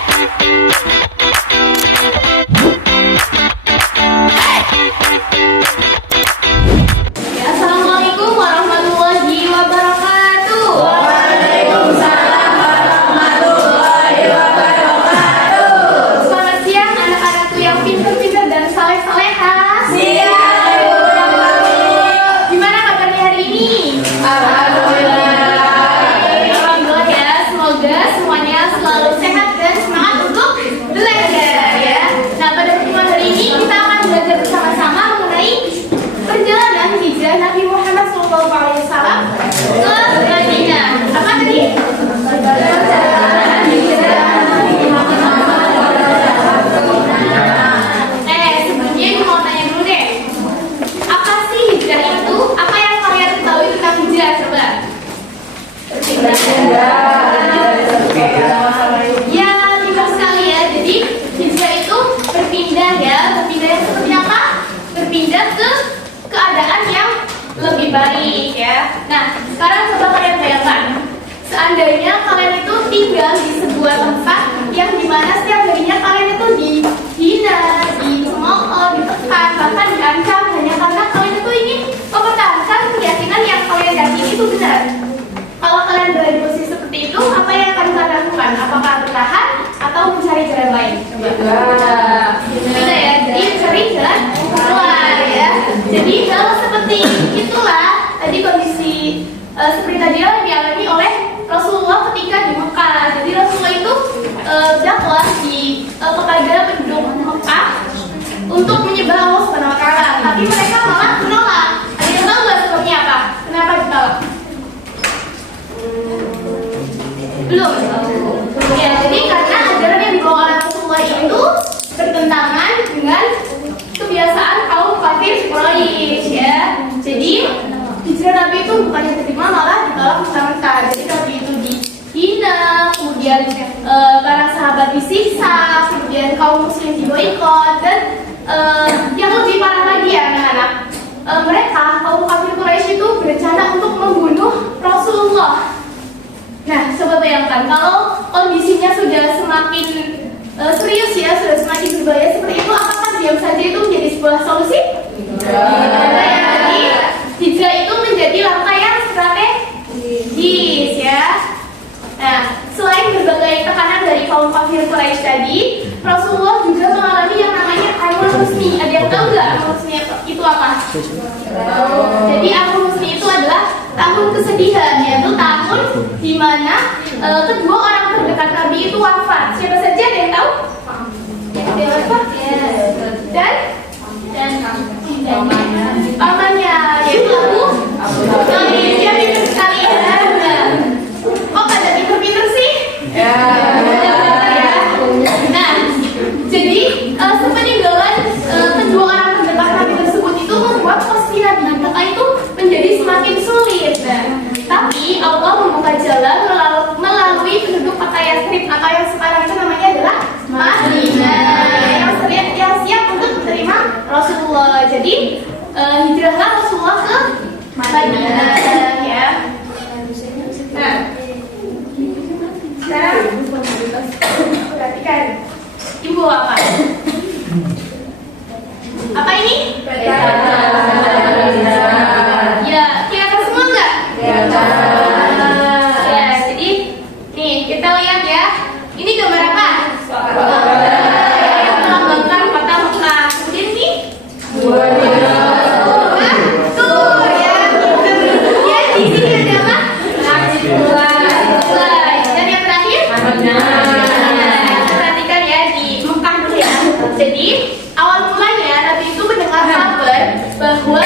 Assalamualaikum warahmatullahi wabarakatuh. Waalaikumsalam warahmatullahi wabarakatuh. Selamat siang anak-anakku yang pintar-pintar dan saleh-saleha. Gimana kabarnya hari ini? Alhamdulillah ya. Semoga semuanya selalu sehat dan semangat untuk belajar ya. Nah, pada pertemuan hari ini kita akan belajar bersama-sama mengenai perjalanan hijrah Nabi Muhammad SAW ke Madinah. Apa tadi? Perjalanan hijrah Nabi Muhammad SAW. Sebelumnya aku mau tanya dulu deh. Apa sih hijrah itu? Apa yang kalian ketahui tentang hijrah? Coba. Ya, pintar sekali ya. Jadi hijrah itu berpindah ya. Berpindah yang seperti apa? Berpindah ke keadaan yang lebih baik ya. Nah, sekarang coba kalian bayangkan, seandainya kalian itu tinggal di sebuah tempat yang dimana setiap harinya kalian itu dihina, dicemooh, ditekan, bahkan diancam hanya karena kalian itu ingin mempertahankan keyakinan yang kalian yakini itu benar. Kalau kalian berada di posisi seperti itu, apa yang akan kalian lakukan? Apakah bertahan atau mencari jalan lain? Coba. Bisa ya, jadi cari jalan keluar ya. Jadi kalau seperti itulah tadi kondisi seperti tadi yang dialami oleh Rasulullah ketika di Mekah. Jadi Rasulullah itu dakwah kepada penduduk Mekah untuk menyembah Allah Subhanahu Wa Taala. Tapi mereka malah menolak. Ada yang tahu nggak sebabnya apa? Kenapa ditolak? Belum. Ya, jadi karena ajaran yang dibawa oleh Rasulullah itu bertentangan dengan kebiasaan kaum kafir Quraisy ya. Jadi hijrah Nabi itu bukannya diterima malah ditolak mentah-mentah. Jadi Nabi itu dihina, kemudian para sahabat disiksa, kemudian kaum muslim diboikot dan yang lebih parah lagi ya anak-anak. Mereka kaum kafir Quraisy itu berencana untuk membunuh Rasulullah. Nah, coba bayangkan kalau kondisinya sudah semakin serius ya, sudah semakin berbahaya seperti itu, apakah diam saja itu menjadi sebuah solusi? Jadi hijrah itu menjadi langkah yang strategis ya. Nah, selain berbagai tekanan dari kaum kafir Quraisy tadi, Rasulullah juga mengalami yang namanya Amul Husni. Ada yang tahu nggak Amul Husni itu apa? Jadi Amul Husni itu adalah tahun kesedihan, yaitu tahun di mana kedua orang terdekat Nabi itu wafat. Siapa saja ada yang tahu? Yang wafat? Dan pamannya, yaitu Abu Talib. Dia pintar sekali ya. Kok pada pintar-pintar sih? Nah, jadi sepeninggalan kedua orang terdekat Nabi tersebut itu membuat posisi Nabi di Mekah itu menjadi semakin sulit. Nah, tapi Allah membuka jalan melalui penduduk kota Yatsrib atau yang sekarang itu namanya adalah Madinah yang siap untuk menerima Rasulullah. Jadi hijrahlah Rasulullah ke Madinah ya. Nah, sekarang perhatikan ibu apa? Apa ini? Ya, kelihatan semua nggak? Ya, jadi nih kita lihat ya. Ini gambar apa? Yang melambangkan kota Mekah. Kemudian ini? Tuh ya. Kemudian di sini ada apa? Dan yang terakhir? Perhatikan ya di Mekah dulu ya. Jadi awal mulanya Nabi itu mendengar kabar bahwa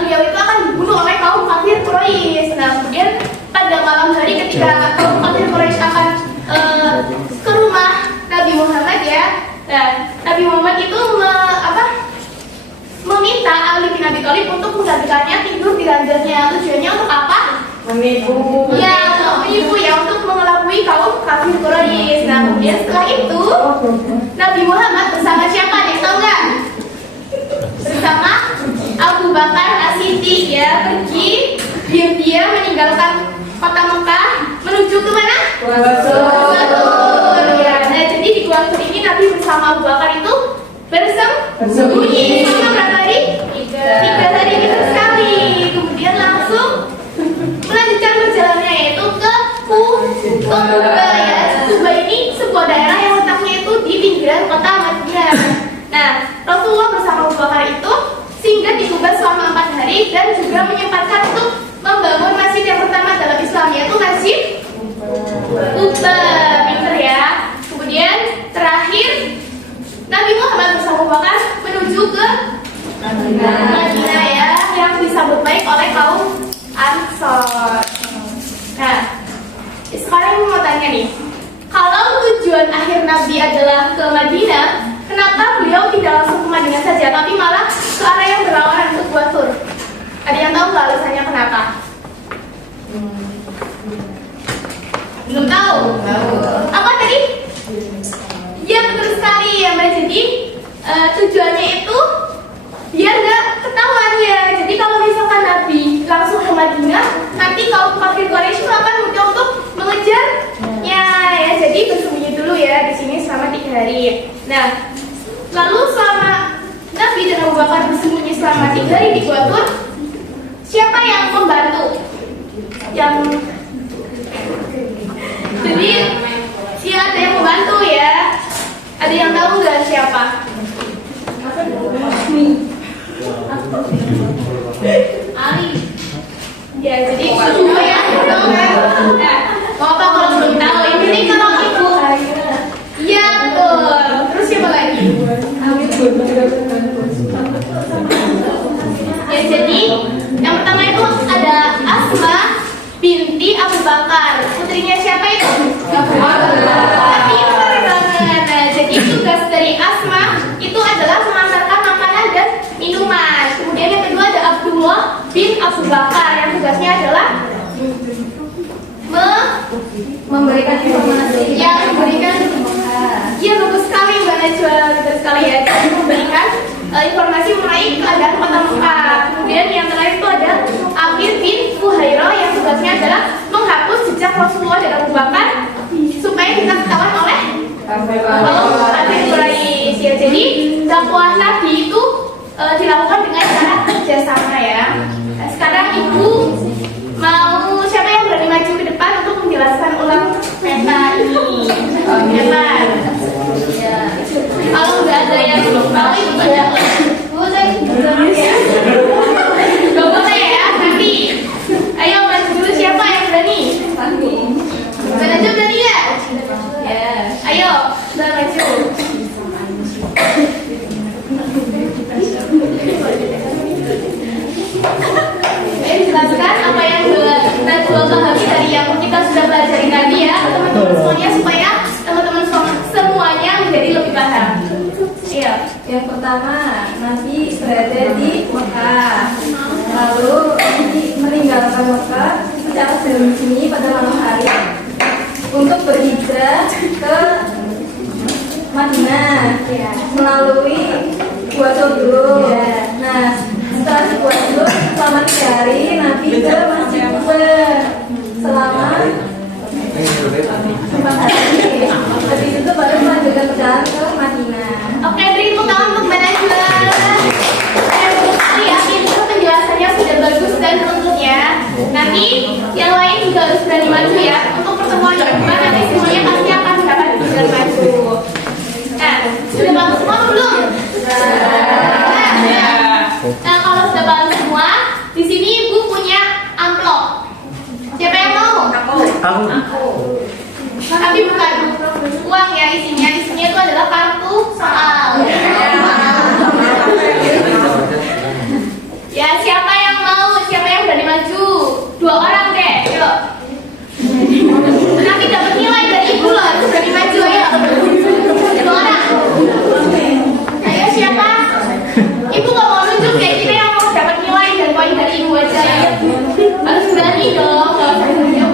beliau itu akan dibunuh oleh kaum kafir Quraisy. Nah, kemudian pada malam hari ketika kaum kafir Quraisy akan ke rumah Nabi Muhammad ya. Nah, Nabi Muhammad itu meminta Ali bin Abi Thalib untuk menggantikannya tidur di ranjangnya. Tujuannya untuk apa? Menipu. Ya, untuk menipu ya, untuk mengelabui kaum kafir Quraisy. Nah, kemudian setelah itu Nabi Muhammad bersama siapa? Ada yang tahu nggak? Bersama Abu Bakar As-Siddiq ya, pergi diam-diam meninggalkan kota Mekah menuju ke mana? Batur. Ya, nah, jadi di Bunyi sama berapa tadi? 3 tadi, betul sekali. Kemudian langsung melanjutkan perjalanannya yaitu ke Kuba ya. Kuba ini sebuah daerah yang letaknya itu di pinggiran kota Madinah. Nah, Rasulullah bersama Abu Bakar itu singgah di Kuba selama 4 hari dan juga menyempatkan untuk membangun masjid yang pertama dalam Islam yaitu Masjid Kuba. Pinter ya. Kemudian terakhir Nabi Muhammad bersama Abu Bakar menuju ke Madinah ya, yang disambut baik oleh kaum Ansor. Nah, sekarang mau tanya nih, kalau tujuan akhir Nabi adalah ke Madinah, kenapa beliau tidak langsung ke Madinah saja, tapi malah ke arah yang berlawanan untuk buat tur? Ada yang tahu nggak alasannya kenapa? Belum tahu? Apa tadi? Ya betul sekali ya Mbak. Jadi tujuannya itu biar nggak ketahuan ya. Jadi kalau misalkan Nabi langsung ke Madinah, nanti kaum kafir Quraisy akan mencoba untuk mengejarnya ya. Jadi bersembunyi dulu ya di sini selama 3 hari. Nah, lalu selama Nabi dan Abu Bakar bersembunyi selama 3 hari di Gua Tur, siapa yang membantu? Jadi ada yang membantu ya. Ada yang tahu nggak siapa? Ali. Ya, jadi semua ya. Nah, apa kalau belum tahu? Ini kalau ibu. Iya betul. Terus siapa lagi? Ya, jadi yang pertama itu ada Asma binti Abu Bakar. Putrinya siapa itu? Abu Bakar. Pintar banget. Nah, jadi tugas dari Asma itu adalah mengantarkan makanan dan minuman. Kemudian yang kedua ada Abdullah bin Abu Bakar yang tugasnya adalah memberikan informasi. Ya, memberikan. Iya bagus sekali Mbak Najwa, betul sekali ya. Jadi memberikan informasi mengenai keadaan kota Mekah. Kemudian yang terakhir itu ada Amir bin Fuhairah yang tugasnya adalah menghapus jejak Rasulullah dan Abu Bakar supaya tidak ketahuan oleh kafir Quraisy. Ya, jadi dakwah Nabi itu dilakukan dengan cara kerjasama ya. Nah, sekarang ibu mau siapa yang berani maju ke depan untuk menjelaskan ulang peta ini? Depan. Ya. Kalau nggak ada yang belum tahu itu tidak boleh. Nggak boleh ya nanti. Ayo maju dulu siapa yang berani? Maju berani ya? Ya. Ayo, sudah maju. Saya jelaskan apa yang Najwa pahami dari yang kita sudah pelajari tadi ya teman-teman semuanya supaya teman-teman semuanya menjadi lebih paham. Iya. Yang pertama, Nabi berada di Mekah. Lalu Nabi meninggalkan Mekah secara sembunyi pada malam hari untuk berhijrah ke Madinah melalui Gua Tur dulu. Nah, setelah di Gua Tur selama 3 hari Nabi ke Masjid Kuba selama 4 hari. Habis itu baru melanjutkan perjalanan ke Madinah. Oke, beri tepuk tangan untuk Mbak Najwa. Saya yakin itu penjelasannya sudah bagus dan runtut ya. Nanti yang lain juga harus berani maju ya. Untuk pertemuan yang depan nanti semuanya pasti akan dapat berani maju. Nah, sudah paham semua belum? Nah, kalau sudah paham semua, di sini Ibu punya amplop. Siapa yang mau? Aku. Tapi bukan uang ya isinya. Isinya itu adalah kartu soal. Ya, siapa yang mau? Siapa yang berani maju? 2 orang deh, yuk. Nanti dapat nilai dari Ibu loh, harus berani maju ya. 2 orang. Ayo siapa? Ibu gak mau nunjuk kayak kita yang mau dapat nilai dan poin dari Ibu aja. Harus berani dong, gak usah nunjuk.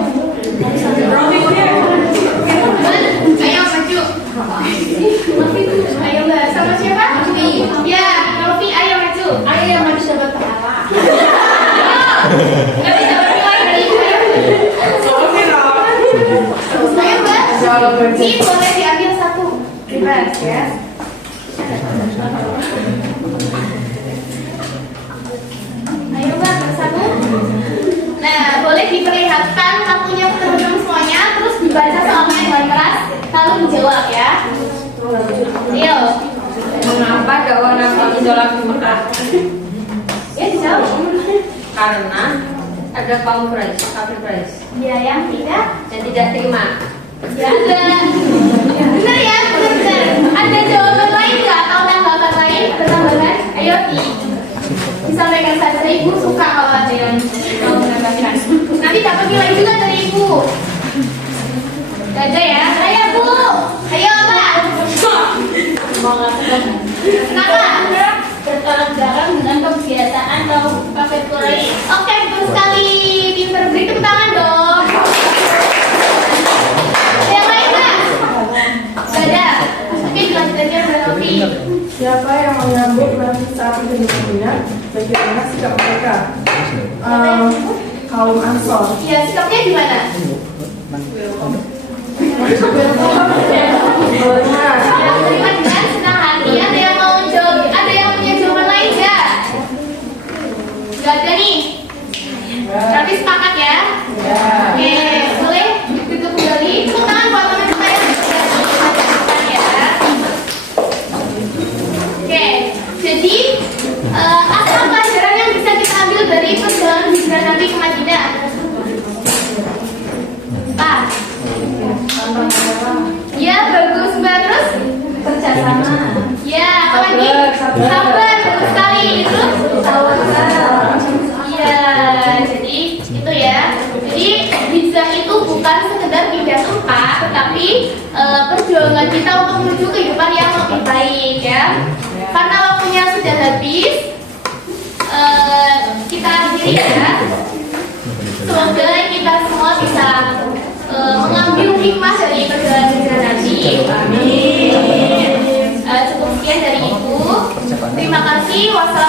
Ayo maju. Ayo Mbak, sama siapa? Ya, Novi, ayo maju. Ayo yang maju dapat pahala. Nanti dapat nilai dari Ibu ya. Ayo Mbak. Ini boleh diambil 1. Bebas ya. Ayo Mbak, bersatu. Nah, boleh diperlihatkan kartunya teman-teman semuanya, terus dibaca soalnya dengan keras, lalu dijawab ya. Ayo. Mengapa dakwah Nabi ditolak di Mekah? Ya dijawab. Karena ada kaum Quraisy, kafir Quraisy Ya yang tidak. yang tidak terima. Ya ada. Benar ya, benar. Ada jawaban lain nggak atau tanggapan lain? Pertambahan? Ayo disampaikan saja. Ibu suka kalau ada yang mau menambahkan. Nanti dapat nilai juga dari ibu. Gak ada ya? Ayo bu. Ayo apa? Kenapa? Bertolak belakang dengan kebiasaan kaum kafir Quraisy. Oke, betul sekali. Pinter, beri tepuk tangan dong. Yang lain Pak? Gak ada. Oke, dilanjut aja Mbak Novi. Siapa yang menyambut Nabi saat itu di Madinah? Bagaimana sikap mereka? Kaum Ansor. Ya, sikapnya gimana? Benar. Yang terima dengan senang hati. Ada yang mau jawab? Ada yang punya jawaban lain nggak? Gak ada nih. Tapi sepakat ya? Ya. Oke, boleh duduk kembali. Tepuk tangan buat teman-teman yang sudah dilakukan ya. Oke, jadi apa pelajaran yang bisa kita ambil dari perjalanan hijrah Nabi ke Madinah? Pak? Ya, bagus Mbak. Terus? Kerjasama. Ya, apa lagi? Sabar, bagus sekali. Terus? Iya, jadi itu ya. Jadi hijrah itu bukan sekedar pindah tempat, tetapi perjuangan kita untuk menuju kehidupan yang lebih baik ya. Karena waktunya sudah habis, kita akhiri ya. Semoga kita semua bisa mengambil hikmah dari perjalanan hijrah Nabi. Amin. Cukup sekian dari Ibu. Terima kasih. Wassalamualaikum.